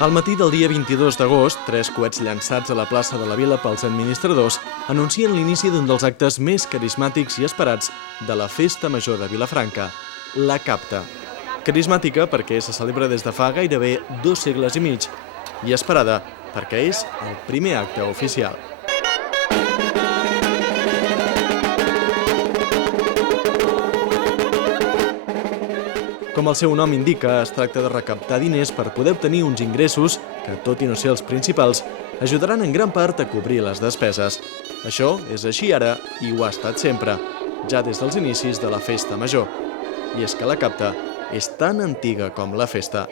Al matí del dia 22 d'agost, 3 coets llançats a la plaça de la Vila pels administradors anuncien l'inici d'un dels actes més carismàtics i esperats de la Festa Major de Vilafranca, la Capta. Carismàtica perquè se celebra des de fa gairebé 2 segles i mig i esperada perquè és el primer acte oficial. Com el seu nom indica, es tracta de recaptar diners per poder obtenir uns ingressos que, tot i no ser els principals, ajudaran en gran part a cobrir les despeses. Això és així ara i ho ha estat sempre, ja des dels inicis de la Festa Major. I és que la Capta és tan antiga com la festa.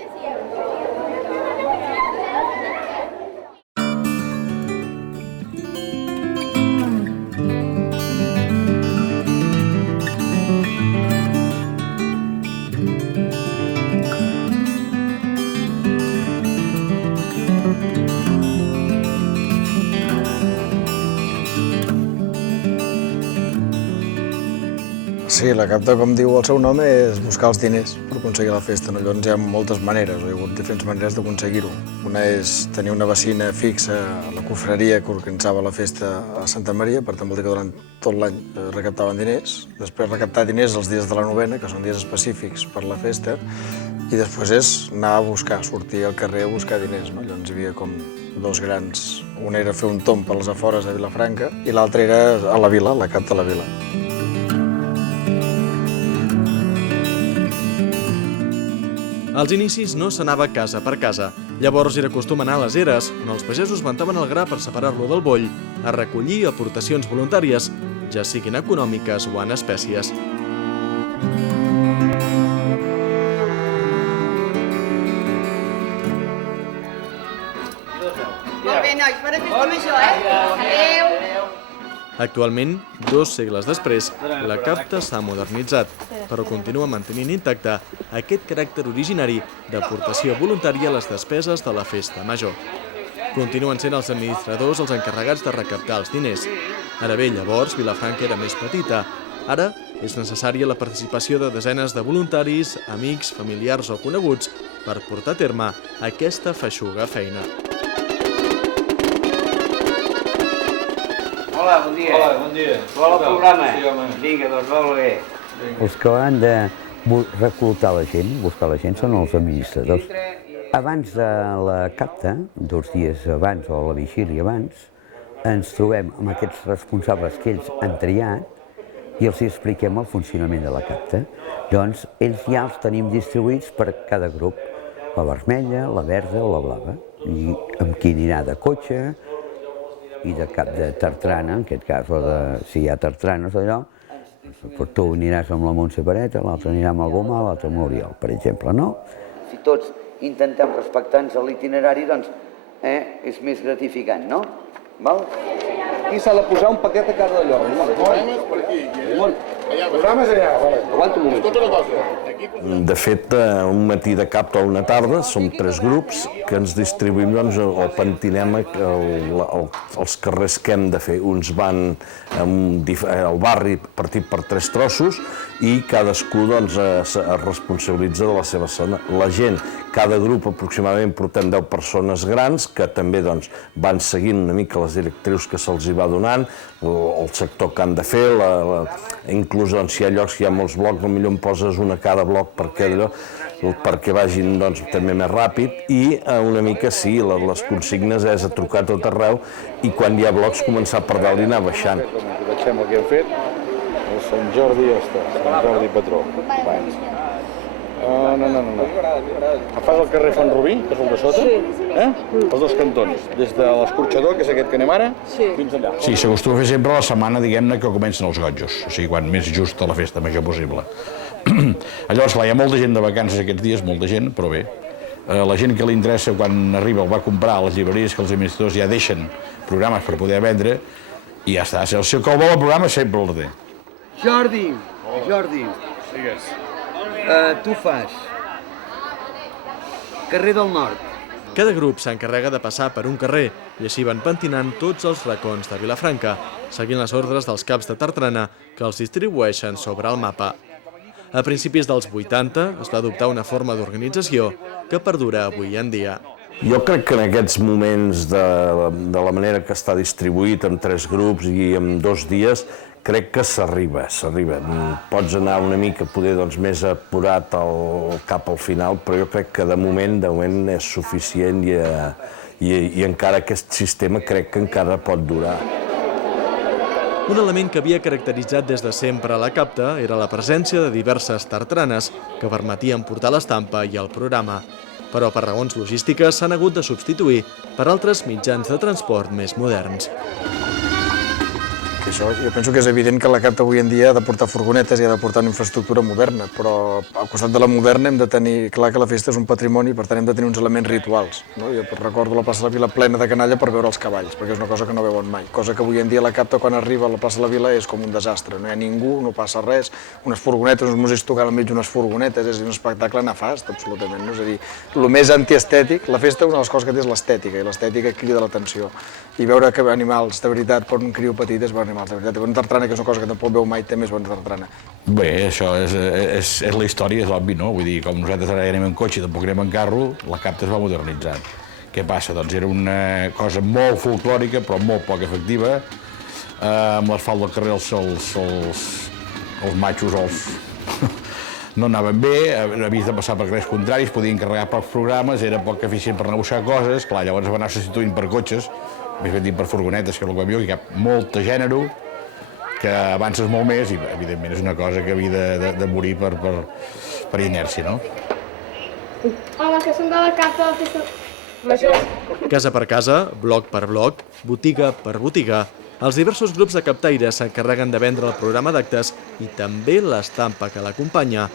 Sí, la capta, com diu el seu nom, és buscar els diners per aconseguir la festa. Llavors hi ha moltes maneres, hi ha hagut diferents maneres d'aconseguir-ho. Una és tenir una vecina fixa a la cofreria que organitzava la festa a Santa Maria, per tant vol dir que durant tot l'any recaptaven diners. Després recaptar diners els dies de la novena, que són dies específics per la festa, i després és anar a buscar, sortir al carrer a buscar diners. Llavors hi havia com dos grans, un era fer un tomb per les afores de Vilafranca i l'altre era a la vila, la capta a la vila. Als inicis no s'anava casa per casa. Llavors era costum anar a les eres, on els pagesos ventaven el gra per separar-lo del boll, a recollir aportacions voluntàries, ja siguin econòmiques o en espècies. Molt bé, nois, bona festa major, Adéu! Actualment, 2 segles després, la capta s'ha modernitzat, però continua mantenint intacte aquest caràcter originari d'aportació voluntària a les despeses de la festa major. Continuen sent els administradors els encarregats de recaptar els diners. Ara bé, llavors, Vilafranca era més petita. Ara és necessària la participació de desenes de voluntaris, amics, familiars o coneguts per portar a terme aquesta feixuga feina. Hola, bon dia. Hola, bon dia. Vol el programa? Sí, home. Vinga, doncs molt bé. Els que han de reclutar la gent, buscar la gent, són els administradors. Abans de la capta, 2 dies abans o la vigília abans, ens trobem amb aquests responsables que ells han triat i els expliquem el funcionament de la capta. Llavors, ells ja els tenim distribuïts per cada grup, la vermella, la verda o la blava, i amb qui anirà de cotxe, i de cap de tartrana, en aquest cas, o de, si hi ha tartranes allò, tu aniràs amb la Montse Pareta, l'altre anirà amb el Gomà, l'altre amb l'Oriol, per exemple, no? Si tots intentem respectar-nos l'itinerari, doncs és més gratificant, no? Val? Aquí s'ha de posar un paquet a cada lloc. Programes per aquí. Programes allà. Aguanta un moment. Escolta una cosa. De fet, un matí de capta o una tarda, som 3 grups que ens distribuïm o pentinem els carrers que hem de fer. Uns van al barri partit per 3 trossos i cadascú es responsabilitza de la seva zona. La gent, cada grup aproximadament portem 10 persones grans que també van seguint una mica les directrius que se'ls va donant, el sector que han de fer, inclús si hi ha llocs que hi ha molts blocs, potser en poses una a cada bloc perquè vagin també més ràpid i una mica sí, les consignes és a trucar a tot arreu i quan hi ha blocs començar per dalt i anar baixant. Deixem el que hem fet, el Sant Jordi ja està, Sant Jordi patró. No. Fas el carrer Font Rubí, que és el de sota, els 2 cantons, des de l'escorxador, que és aquest que anem ara, fins allà. Sí, s'acostuma a fer sempre la setmana, diguem-ne, que comencen els gotjos, o sigui, quan més just a la festa major possible. Llavors, clar, hi ha molta gent de vacances aquests dies, molta gent, però bé. La gent que li interessa, quan arriba, el va comprar a les llibreries que els administradors ja deixen programes per poder vendre, i ja està. Si el que vol el programa, sempre el té. Jordi, Digues. tu fas carrer del Nord. Cada grup s'encarrega de passar per un carrer i així van pentinant tots els racons de Vilafranca, seguint les ordres dels caps de tartrana que els distribueixen sobre el mapa. A principis dels 80 es va adoptar una forma d'organització que perdura avui en dia. Jo crec que en aquests moments, de la manera que està distribuït en 3 grups i en 2 dies, crec que s'arriba. Pots anar una mica poder més apurat cap al final, però jo crec que de moment és suficient i encara aquest sistema crec que encara pot durar. Un element que havia caracteritzat des de sempre a la Capta era la presència de diverses tartranes que permetien portar l'estampa i el programa. Però per raons logístiques s'han hagut de substituir per altres mitjans de transport més moderns. Això, jo penso que és evident que la Capta avui en dia ha de portar furgonetes i ha de portar una infraestructura moderna, però al costat de la moderna hem de tenir clar que la festa és un patrimoni i per tant hem de tenir uns elements rituals. No? Jo recordo la plaça de la Vila plena de canalla per veure els cavalls, perquè és una cosa que no veuen mai. Cosa que avui en dia la Capta quan arriba a la plaça de la Vila és com un desastre, no hi ha ningú, no passa res, unes furgonetes, uns músics tocant al mig d'unes furgonetes, és un espectacle nefast, absolutament. No? És a dir, el més antiestètic, la festa una de les coses que té és l'estètica, i l'estètica crida l'atenció. I veure que animals de veritat per un criu petit és veure animals de veritat. Una tartrana, que és una cosa que tampoc veu mai, també és bona tartrana. Bé, això és la història, és obvi, no? Vull dir, com nosaltres ara anem en cotxe i tampoc anem en carro, la Capta es va modernitzant. Què passa? Doncs era una cosa molt folclòrica, però molt poc efectiva. Amb l'asfalt del carrer els matxos no anaven bé, havies de passar per carrers contraris, podien carregar pocs programes, era poc eficient per negociar coses, clar, llavors va anar substituint per cotxes, més ben dit per furgonetes, que és el que vam dir, que hi ha molt gènere, que avances molt més i, evidentment, és una cosa que havia de morir per inèrcia, no? Home, que són de la Capta de la festa major. Casa per casa, bloc per bloc, botiga per botiga, els diversos grups de captaires s'encarreguen de vendre el programa d'actes i també l'estampa que l'acompanya,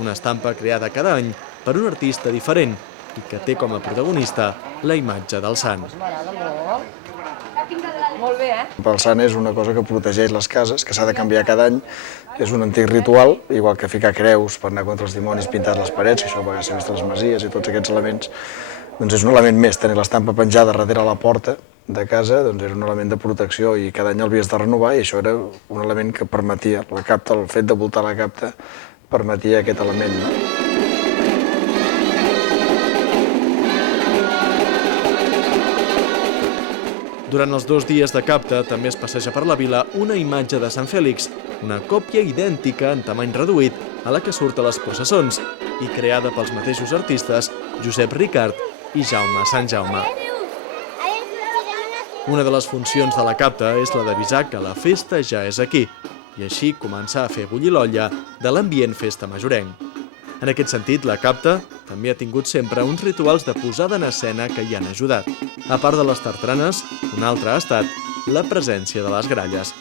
una estampa creada cada any per un artista diferent i que té com a protagonista la imatge del sant. M'agrada molt. Molt bé, eh? El sant és una cosa que protegeix les cases, que s'ha de canviar cada any. És un antic ritual, igual que ficar creus per anar contra els dimonis, pintar les parets, que això a vegades s'ha vist a les masies i tots aquests elements. Doncs és un element més, tenir l'estampa penjada darrere la porta de casa, doncs era un element de protecció i cada any l'havies de renovar i això era un element que permetia, la Capta, el fet de voltar la Capta, permetia aquest element. No? Durant els 2 dies de Capta també es passeja per la vila una imatge de Sant Fèlix, una còpia idèntica en tamany reduït a la que surt a les processons i creada pels mateixos artistes Josep Ricart i Jaume Sant Jaume. Una de les funcions de la Capta és la d'avisar que la festa ja és aquí i així començar a fer bullir l'olla de l'ambient festa majorenc. En aquest sentit, la Capta també ha tingut sempre uns rituals de posada en escena que hi han ajudat. A part de les tartranes, un altre ha estat la presència de les gralles.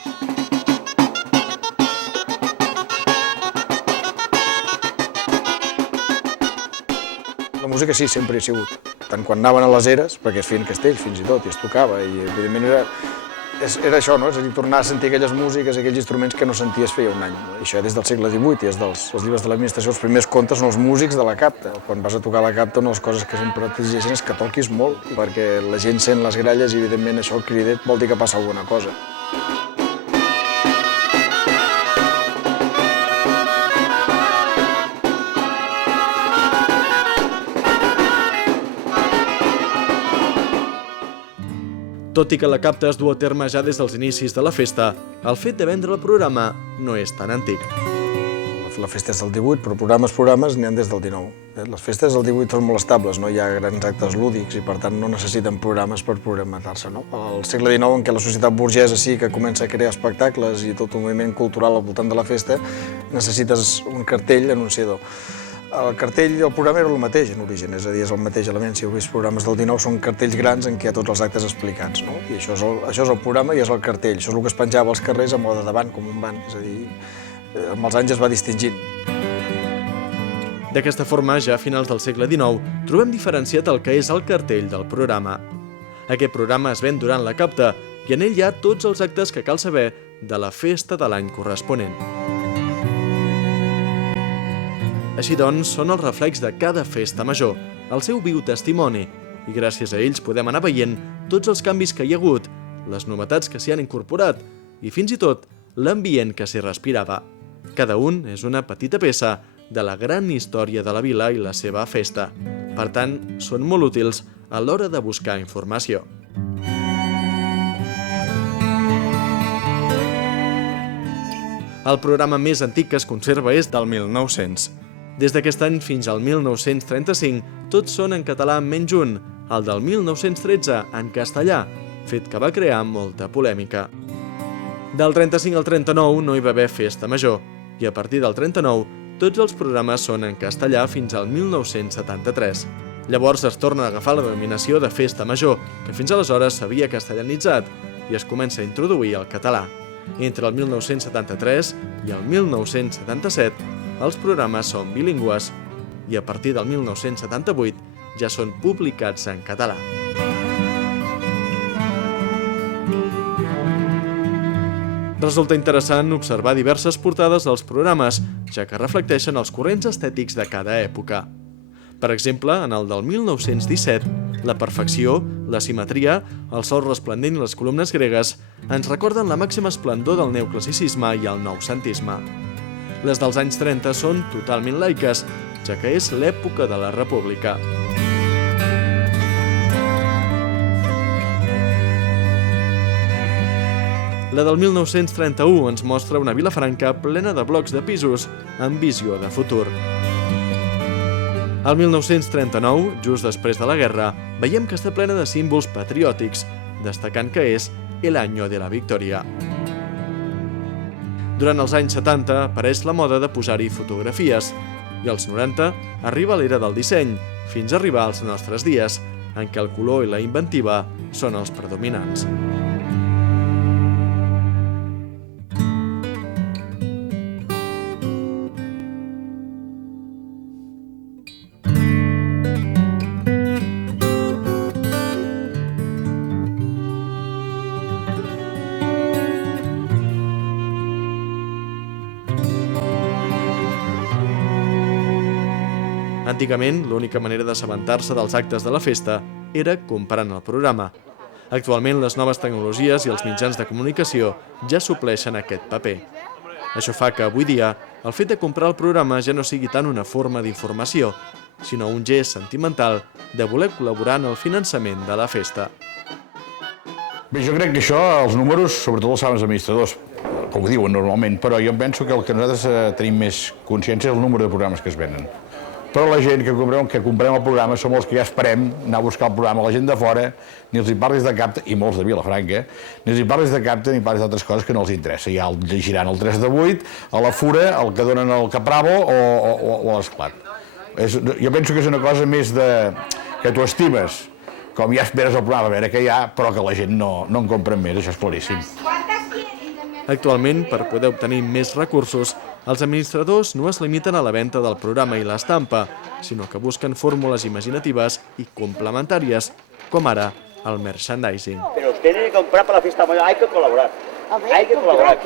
La música sí, sempre hi ha sigut. Tant quan anaven a les eres, perquè es feien castells fins i tot, i es tocava, i evidentment era això, no? És a dir, tornar a sentir aquelles músiques, aquells instruments que no senties feia un any. I això des del segle XVIII, i és dels llibres de l'administració, els primers contes són els músics de la Capta. Quan vas a tocar la Capta, una de les coses que sempre t'exigeixen és que toquis molt, perquè la gent sent les gralles i evidentment això, el cridet, vol dir que passa alguna cosa. Tot i que la Capta es du a terme ja des dels inicis de la festa, el fet de vendre el programa no és tan antic. La festa és del 18, però programes n'hi ha des del 19. Les festes del 18 són molt estables, no hi ha grans actes lúdics i per tant no necessiten programes per programar-se. No? Al segle XIX, en què la societat burgesa sí que comença a crear espectacles i tot un moviment cultural al voltant de la festa, necessites un cartell anunciador. El cartell i el programa era el mateix en origen, és a dir, és el mateix element. Si heu vist programes del 19 són cartells grans en què hi ha tots els actes explicats. No? I això és el programa i és el cartell. Això és el que es penjava als carrers a moda de ban, com un ban. És a dir, amb els anys es va distingint. D'aquesta forma, ja a finals del segle XIX, trobem diferenciat el que és el cartell del programa. Aquest programa es ven durant la Capta i en ell hi ha tots els actes que cal saber de la festa de l'any corresponent. Així doncs, són els reflex de cada festa major, el seu viu testimoni, i gràcies a ells podem anar veient tots els canvis que hi ha hagut, les novetats que s'hi han incorporat i fins i tot l'ambient que s'hi respirava. Cada un és una petita peça de la gran història de la vila i la seva festa. Per tant, són molt útils a l'hora de buscar informació. El programa més antic que es conserva és del 1900. Des d'aquest any fins al 1935, tots són en català menys un, el del 1913 en castellà, fet que va crear molta polèmica. Del 35 al 39 no hi va haver festa major, i a partir del 39 tots els programes són en castellà fins al 1973. Llavors es torna a agafar la denominació de festa major, que fins aleshores s'havia castellanitzat, i es comença a introduir el català. Entre el 1973 i el 1977, els programes són bilingües i a partir del 1978 ja són publicats en català. Resulta interessant observar diverses portades dels programes, ja que reflecteixen els corrents estètics de cada època. Per exemple, en el del 1917, la perfecció, la simetria, el sol resplendent i les columnes gregues ens recorden la màxima esplendor del neoclassicisme i el noucentisme. Les dels anys 30 són totalment laiques, ja que és l'època de la República. La del 1931 ens mostra una Vilafranca plena de blocs de pisos, amb visió de futur. Al 1939, just després de la guerra, veiem que està plena de símbols patriòtics, destacant que és el año de la victòria. Durant els anys 70 apareix la moda de posar-hi fotografies, i als 90 arriba l'era del disseny, fins a arribar als nostres dies, en què el color i la inventiva són els predominants. Antigament, l'única manera d'assabentar-se dels actes de la festa era comprant el programa. Actualment, les noves tecnologies i els mitjans de comunicació ja supleixen aquest paper. Això fa que, avui dia, el fet de comprar el programa ja no sigui tant una forma d'informació, sinó un gest sentimental de voler col·laborar en el finançament de la festa. Bé, jo crec que això, els números, sobretot els saben els administradors, com ho diuen normalment, però jo penso que el que nosaltres tenim més consciència és el número de programes que es venen. Però la gent que comprem el programa som els que ja esperem anar a buscar el programa. La gent de fora, ni els hi parlis de Capta, i molts de Vilafranca, ni els hi parlis de Capta ni parlis d'altres coses que no els interessa. Ja el llegiran el 3 de 8, a la Fura, el que donen al Capravo o a l'Esclat. Jo penso que és una cosa més que tu estimes, com ja esperes el programa, a veure què hi ha, però que la gent no en compra més, això és claríssim. Actualment, per poder obtenir més recursos, els administradors no es limiten a la venda del programa i l'estampa, sinó que busquen fórmules imaginatives i complementàries, com ara el merchandising. Pero usted tiene que comprar para la fiesta mayor, hay que colaborar. Hay que colaborar.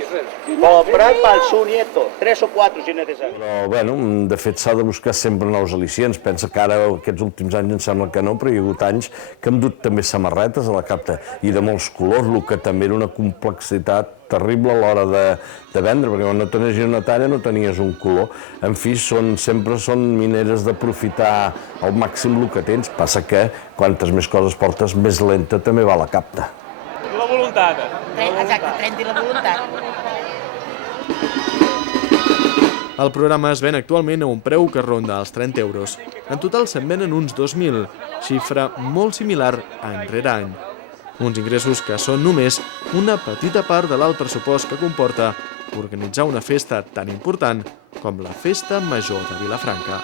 Comprar para su nieto, 3 o 4 si es necesario. Però, bueno, de fet s'ha de buscar sempre nous al·licients. Pensa que ara, aquests últims anys, em sembla que no, però hi ha hagut anys que hem dut també samarretes a la Capta i de molts colors, el que també era una complexitat terrible a l'hora de vendre, perquè quan no tenies una talla no tenies un color. En fi, sempre són maneres d'aprofitar al màxim el que tens. Passa que, quantes més coses portes, més lenta també va la Capta. La voluntat. Exacte, trendi la voluntat. El programa es ven actualment a un preu que ronda els 30 euros. En total se'n venen uns 2.000, xifra molt similar any rere any. Uns ingressos que són només una petita part de l'alt pressupost que comporta organitzar una festa tan important com la Festa Major de Vilafranca.